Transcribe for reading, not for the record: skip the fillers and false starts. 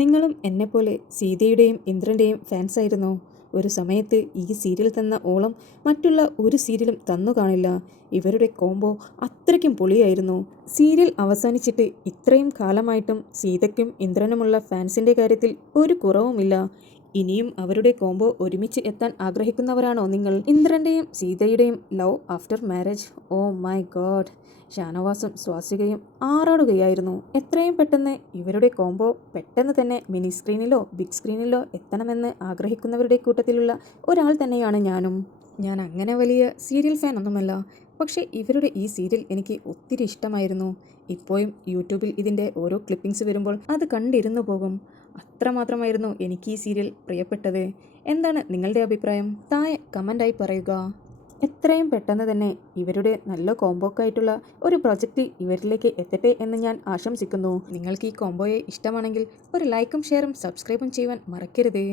നിങ്ങളും എന്നെപ്പോലെ സീതയുടെയും ഇന്ദ്രൻ്റെയും ഫാൻസായിരുന്നോ? ഒരു സമയത്ത് ഈ സീരിയൽ തന്ന ഓളം മറ്റുള്ള ഒരു സീരിയലും തന്നു കാണില്ല. ഇവരുടെ കോംബോ അത്രയ്ക്കും പൊളിയായിരുന്നു. സീരിയൽ അവസാനിച്ചിട്ട് ഇത്രയും കാലമായിട്ടും സീതയ്ക്കും ഇന്ദ്രനുമുള്ള ഫാൻസിൻ്റെ കാര്യത്തിൽ ഒരു കുറവുമില്ല. ഇനിയും അവരുടെ കോംബോ ഒരുമിച്ച് എത്താൻ ആഗ്രഹിക്കുന്നവരാണോ നിങ്ങൾ? ഇന്ദ്രൻ്റെയും സീതയുടെയും love after marriage, oh my God! ഷാനവാസും സ്വാസികയും ആറാടുകയായിരുന്നു. എത്രയും പെട്ടെന്ന് ഇവരുടെ കോംബോ പെട്ടെന്ന് തന്നെ മിനി സ്ക്രീനിലോ ബിഗ് സ്ക്രീനിലോ എത്തണമെന്ന് ആഗ്രഹിക്കുന്നവരുടെ കൂട്ടത്തിലുള്ള ഒരാൾ തന്നെയാണ് ഞാനും. ഞാൻ അങ്ങനെ വലിയ സീരിയൽ ഫാൻ ഒന്നുമല്ല, പക്ഷേ ഇവരുടെ ഈ സീരിയൽ എനിക്ക് ഒത്തിരി ഇഷ്ടമായിരുന്നു. ഇപ്പോഴും യൂട്യൂബിൽ ഇതിൻ്റെ ഓരോ ക്ലിപ്പിങ്സ് വരുമ്പോൾ അത് കണ്ടിരുന്നു പോകും. അത്രമാത്രമായിരുന്നു എനിക്ക് ഈ സീരിയൽ പ്രിയപ്പെട്ടത്. എന്താണ് നിങ്ങളുടെ അഭിപ്രായം? താഴെ കമൻ്റായി പറയുക. എത്രയും പെട്ടെന്ന് തന്നെ ഇവരുടെ നല്ല കോംബോക്കായിട്ടുള്ള ഒരു പ്രൊജക്റ്റ് ഇവരിലേക്ക് എത്തട്ടെ എന്ന് ഞാൻ ആശംസിക്കുന്നു. നിങ്ങൾക്ക് ഈ കോംബോയെ ഇഷ്ടമാണെങ്കിൽ ഒരു ലൈക്കും ഷെയറും സബ്സ്ക്രൈബും ചെയ്യുവാൻ മറക്കരുത്.